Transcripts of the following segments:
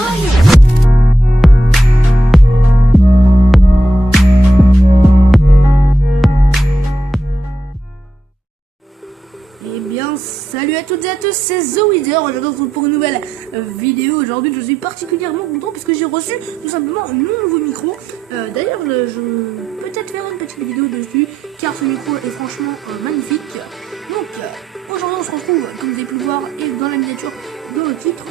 Eh bien, salut à toutes et à tous, c'est The Wither. Aujourd'hui, on se retrouve pour une nouvelle vidéo. Aujourd'hui, je suis particulièrement content puisque j'ai reçu tout simplement mon nouveau micro. D'ailleurs, je vais peut-être faire une petite vidéo dessus car ce micro est franchement magnifique. Donc, aujourd'hui, on se retrouve, comme vous avez pu le voir, et dans la miniature de le titre,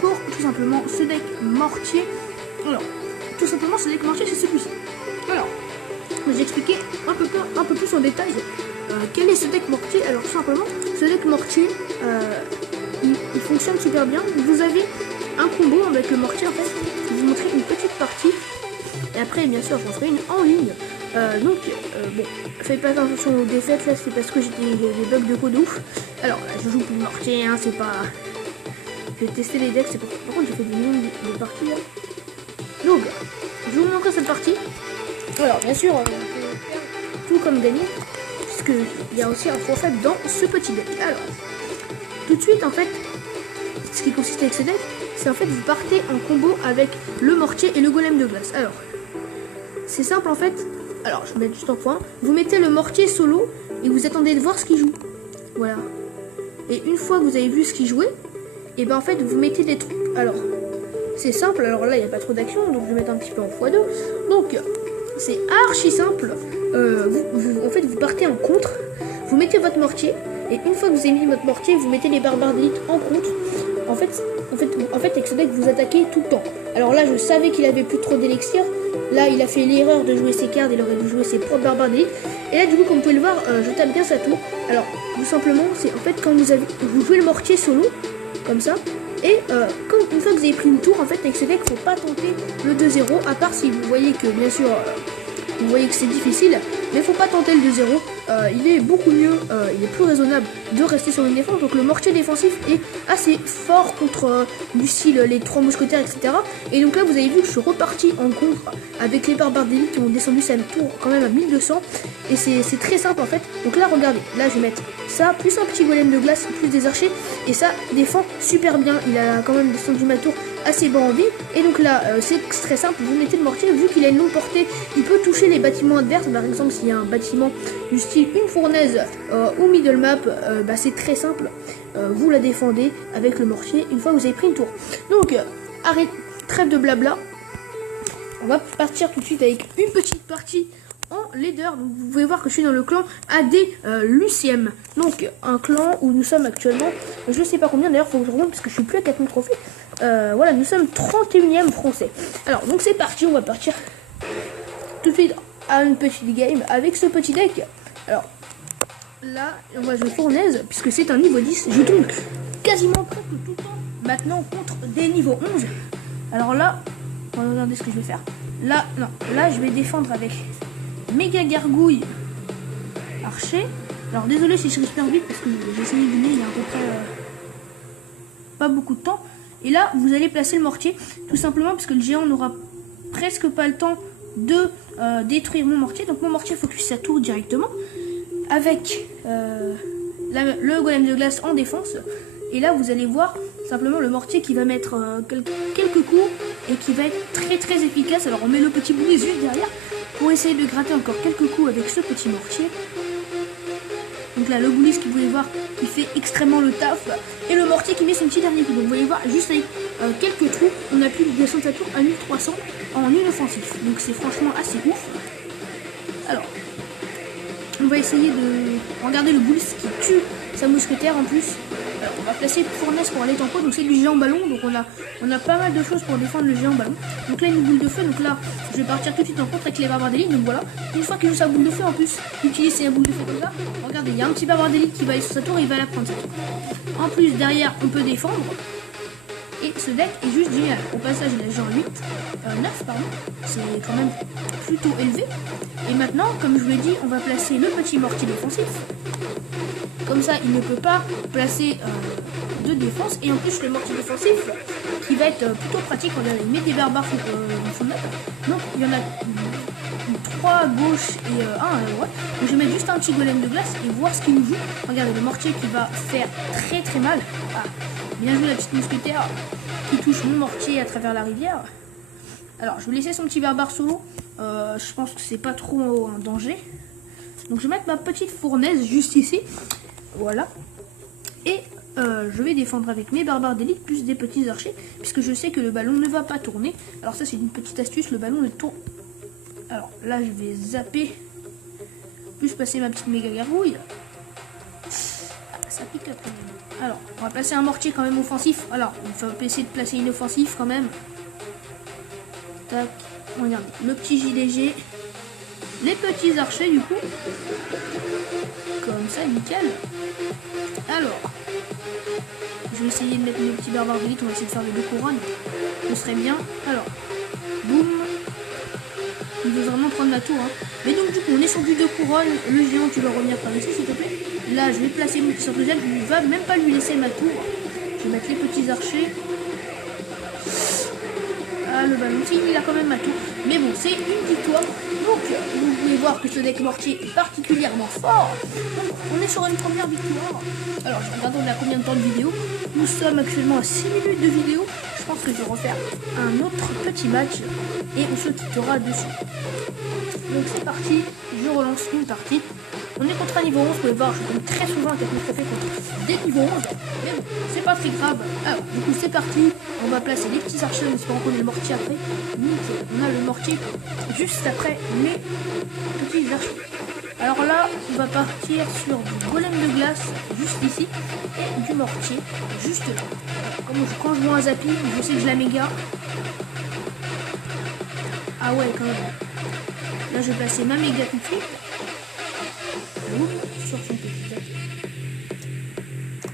pour tout simplement ce deck mortier. Alors, tout simplement, ce deck mortier, c'est celui-ci. Alors, je vais expliquer un peu plus en détail. Quel est ce deck mortier? Alors tout simplement, ce deck mortier, il fonctionne super bien. Vous avez un combo avec le mortier en fait. Je vais vous montrer une petite partie. Et après, bien sûr, j'en ferai une en ligne. Bon, faites pas attention aux défaites, là c'est parce que j'ai des bugs de code ouf. Alors là, je joue pour le mortier, hein, c'est pas... Je vais tester les decks, c'est pas... Par contre, j'ai fait des millions de parties là. Donc, je vais vous montrer cette partie. Alors, bien sûr, on peut faire tout comme gagner. Il y a aussi un forfait dans ce petit deck. Alors, tout de suite, en fait, ce qui consiste avec ce deck, c'est en fait vous partez en combo avec le mortier et le golem de glace. Alors, c'est simple en fait. Alors, je vais mettre juste en point. Vous mettez le mortier solo et vous attendez de voir ce qu'il joue. Voilà. Et une fois que vous avez vu ce qu'il jouait, et ben en fait, vous mettez des trucs. Alors, c'est simple. Alors là, il n'y a pas trop d'action, donc je vais mettre un petit peu en x2. Donc, c'est archi simple. En fait, vous partez en contre, vous mettez votre mortier, et une fois que vous avez mis votre mortier, vous mettez les barbares d'élite en contre. En fait, avec ce deck, vous attaquez tout le temps. Alors là, je savais qu'il avait plus trop d'élixir. Là, il a fait l'erreur de jouer ses cartes, il aurait dû jouer ses propres barbares d'élite. Et là, du coup, comme vous pouvez le voir, je tape bien sa tour. Alors, tout simplement, c'est en fait quand vous jouez le mortier solo, comme ça. Et une fois que vous avez pris une tour, en fait, avec ce deck, il ne faut pas tenter le 2-0, à part si vous voyez que, bien sûr, vous voyez que c'est difficile, mais il faut pas tenter le 2-0. Il est beaucoup mieux, il est plus raisonnable de rester sur une défense. Donc le mortier défensif est assez fort contre du style les 3 mousquetaires, etc. Et donc là, vous avez vu que je suis reparti en contre avec les barbares d'élite qui ont descendu sa tour quand même à 1200. Et c'est très simple en fait. Donc là, regardez, là je vais mettre ça, plus un petit golem de glace, plus des archers. Et ça défend super bien. Il a quand même descendu ma tour assez bas en vie. Et donc là, c'est très simple, vous mettez le mortier, vu qu'il a une longue portée, il peut toucher les bâtiments adverses. Par exemple, s'il y a un bâtiment du style une fournaise ou middle map, c'est très simple. Vous la défendez avec le mortier une fois que vous avez pris une tour. Donc, arrête, trêve de blabla. On va partir tout de suite avec une petite partie en leader. Donc, vous pouvez voir que je suis dans le clan AD Luciem. Donc, un clan où nous sommes actuellement, je sais pas combien d'ailleurs, faut que je remonte parce que je suis plus à 4000 trophées. Voilà, nous sommes 31e français. Alors, donc c'est parti, on va partir tout de suite à une petite game avec ce petit deck. Alors, là, on va jouer fournaise puisque c'est un niveau 10. Je tombe quasiment presque tout le temps maintenant contre des niveaux 11. Alors là, on va regarder ce que je vais faire. Là, non, là, je vais défendre avec méga gargouille archer. Alors, désolé si je respire vite parce que j'ai essayé de venir il y a à peu près pas beaucoup de temps. Et là, vous allez placer le mortier, tout simplement parce que le géant n'aura presque pas le temps de détruire mon mortier. Donc mon mortier focus sa tour directement, avec le golem de glace en défense. Et là, vous allez voir simplement le mortier qui va mettre quelques coups et qui va être très très efficace. Alors on met le petit boulet juste derrière pour essayer de gratter encore quelques coups avec ce petit mortier. Donc là, le boulis que vous pouvez voir, il fait extrêmement le taf. Et le mortier qui met son petit dernier coup. Donc vous voyez voir, juste avec quelques trous, on a pu descendre sa tour à 1300 en une offensif. Donc c'est franchement assez ouf. Alors, on va essayer de regarder le boulis qui tue sa mousquetaire en plus. Alors, on va placer fournaise pour aller tempo. Donc c'est du géant ballon. Donc on a pas mal de choses pour défendre le géant ballon. Donc là, une boule de feu. Donc là, je vais partir tout de suite en contre avec les barbares d'élite. Donc voilà, une fois qu'il joue sa boule de feu, en plus, utilise sa boule de feu comme ça. Regardez, il y a un petit barbare d'élite qui va aller sur sa tour et il va la prendre sa tour. En plus, derrière, on peut défendre. Et ce deck est juste génial. Au passage, il a genre 9 pardon. C'est quand même plutôt élevé. Et maintenant, comme je vous l'ai dit, on va placer le petit mortier défensif. Comme ça, il ne peut pas placer de défense. Et en plus, le mortier défensif, qui va être plutôt pratique. Regardez, il met des barbares en fond de map. Donc, il y en a 3 à gauche et 1 à droite. Donc, je vais mettre juste un petit golem de glace et voir ce qu'il nous joue. Regardez, le mortier qui va faire très très mal. Ah, bien joué la petite mousquetaire. qui touche mon mortier à travers la rivière. Alors, je vais laisser son petit barbare solo. Je pense que c'est pas trop un danger. Donc, je vais mettre ma petite fournaise juste ici. Voilà. Et je vais défendre avec mes barbares d'élite plus des petits archers. Puisque je sais que le ballon ne va pas tourner. Alors, ça, c'est une petite astuce. Le ballon ne tourne. Alors, là, je vais zapper. Plus passer ma petite méga gargouille. Ça pique quand même. Alors, on va placer un mortier quand même offensif. Alors, il faut essayer de placer une offensive quand même. Tac. Regarde, le petit JDG. Les petits archers du coup. Comme ça, nickel. Alors, je vais essayer de mettre mes petits barbares d'élite. On va essayer de faire les 2 couronnes. Ce serait bien. Alors, boum. Il veut vraiment prendre ma tour. Hein. Mais donc du coup, on est sur du 2 couronnes. Le géant, tu dois revenir par ici, s'il te plaît. Là, je vais placer mon petit sorte de gel. Il ne va même pas lui laisser ma tour. Je vais mettre les petits archers. Ah, le ballon, il a quand même ma tour. Mais bon, c'est une victoire. Donc, vous pouvez voir que ce deck mortier est particulièrement fort. Donc, on est sur une première victoire. Alors, je regarde, on a combien de temps de vidéo. Nous sommes actuellement à 6 minutes de vidéo. Je pense que je vais refaire un autre petit match. Et on se quittera dessus. Donc, c'est parti. Je relance une partie. On est contre un niveau 11, vous pouvez voir, je tombe très souvent avec mon trophée contre des niveaux 11. Mais bon, c'est pas très grave. Alors, du coup, c'est parti. On va placer les petits archers en espérant qu'on ait le mortier après. Nickel. On a le mortier juste après les petits archers. Alors là, on va partir sur du golem de glace juste ici. Et du mortier juste là. Quand je vois un zapping, je sais que je la méga. Ah ouais, quand même. Là, je vais placer ma méga tout de suite. Sur son petit zappe.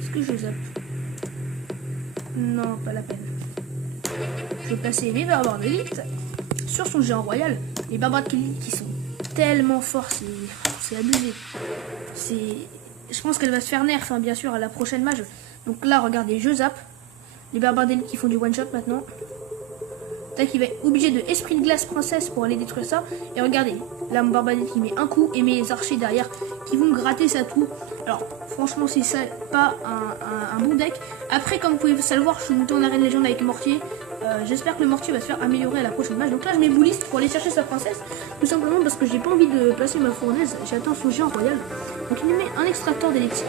Est-ce que je zappe? Non, pas la peine. Je vais placer mes barbares d'élite sur son géant royal. Les barbares d'élite qui sont tellement forts, c'est abusé. Je pense qu'elle va se faire nerf, hein, bien sûr, à la prochaine mage. Donc là, regardez, je zappe. Les barbares d'élite qui font du one shot maintenant. Tac, il va être obligé de esprit de glace princesse pour aller détruire ça. Et regardez, là mon barbare d'élite qui met un coup et mes archers derrière qui vont gratter sa tour. Alors franchement c'est ça pas un bon deck. Après comme vous pouvez le voir, je suis monté en arène légende avec le mortier. J'espère que le mortier va se faire améliorer à la prochaine match. Donc là je mets bouliste pour aller chercher sa princesse. Tout simplement parce que j'ai pas envie de placer ma fournaise. J'attends son géant royal. Donc il me met un extracteur d'élixir.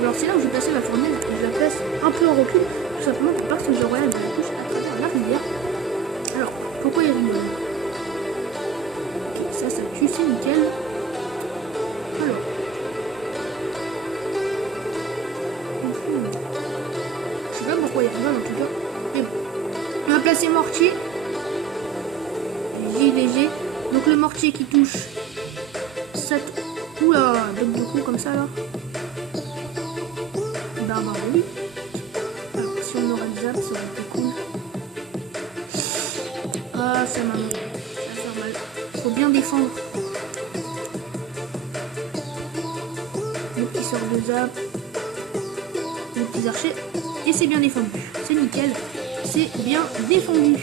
Alors c'est là où je vais placer ma fournaise et je la place un peu en recul. Tout simplement pour pas que son géant royal me touche à travers la rivière. Alors, pourquoi il rigole? Ça tue, c'est nickel. Alors. Je sais pas pourquoi il rigole en tout cas. Mais bon. On va placer mortier. JDG. Donc le mortier qui touche. Ça. Oula, bête de coup comme ça là. Barbare de lui. Alors, si on aurait le zap, ça aurait été cool. Ah, ça m'a fait mal. Faut bien défendre. Le petit sort de zap. Les petits archers. Et c'est bien défendu. C'est nickel. C'est bien défendu.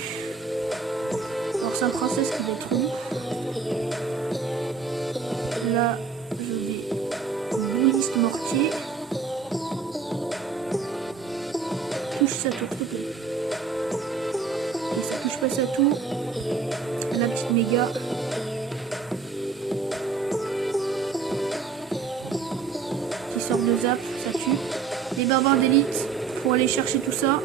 Alors c'est un princesse qui va être lourd. Là, je vais bouliste mortier. Touche sa tour, s'il te plaît. Et ça touche pas sa tour. La petite méga. Qui sort de zap, ça tue. Les barbares d'élite pour aller chercher tout ça.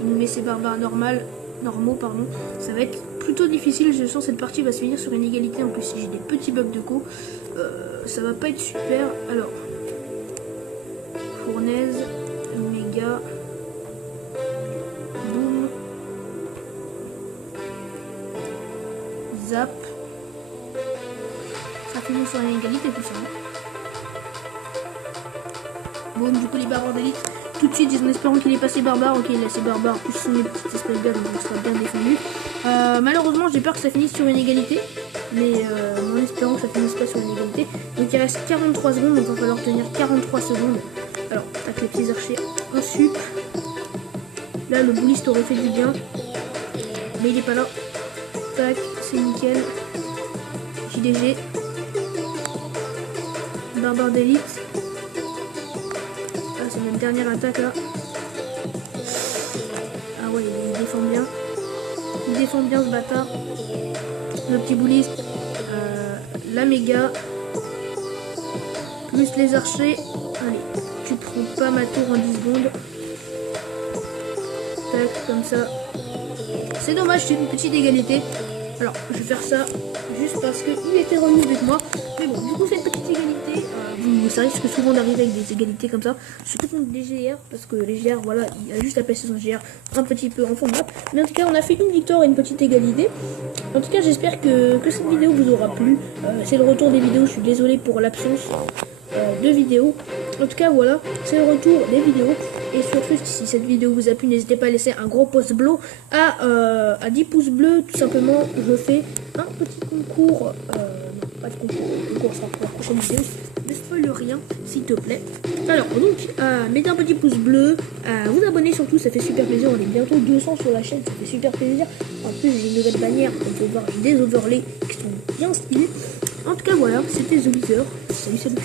Il nous met ses barbares normaux, pardon. Ça va être plutôt difficile. Je sens que cette partie va se finir sur une égalité. En plus, si j'ai des petits bugs de co, ça va pas être super. Alors, fournaise, méga. Zap. Ça finit sur une égalité tout ça. Bon, du coup les barbares d'élite, tout de suite en espérant qu'il ait passé barbare. Ok, il a ses barbares, plus son petites espèces d'herbes, donc ça sera bien défendu. Malheureusement j'ai peur que ça finisse sur une égalité. Mais en espérant que ça finisse pas sur une égalité. Donc il reste 43 secondes, donc il va falloir tenir 43 secondes. Alors, tac, les petits archers en sup. Là le bouliste aurait fait du bien. Mais il est pas là. Tac, c'est nickel. JDG. Barbare d'élite. Ah, c'est notre dernière attaque là. ouais, il défend bien. Il défend bien ce bâtard. Le petit bouliste. La méga. Plus les archers. Allez, tu prends pas ma tour en 10 secondes. Tac, comme ça. C'est dommage, c'est une petite égalité. Alors, je vais faire ça juste parce qu'il était revenu avec moi. Mais bon, du coup, cette petite égalité, ça risque souvent d'arriver avec des égalités comme ça. Surtout contre des GR, parce que les GR, voilà, il a juste à passer son GR un petit peu en fond de map. Mais en tout cas, on a fait une victoire et une petite égalité. En tout cas, j'espère que cette vidéo vous aura plu. C'est le retour des vidéos, je suis désolé pour l'absence de vidéos. En tout cas, voilà, c'est le retour des vidéos. Et surtout, si cette vidéo vous a plu, n'hésitez pas à laisser un gros pouce bleu à 10 pouces bleus. Tout simplement, je fais un petit concours. Non, pas de concours. Le concours sera pour la prochaine vidéo. Ne spoil rien, s'il te plaît. Alors, donc, mettez un petit pouce bleu. Vous abonnez surtout, ça fait super plaisir. On est bientôt 200 sur la chaîne, ça fait super plaisir. En plus, j'ai une nouvelle bannière. On peut voir des overlays qui sont bien stylés. En tout cas, voilà, c'était The Wither. Salut, salut.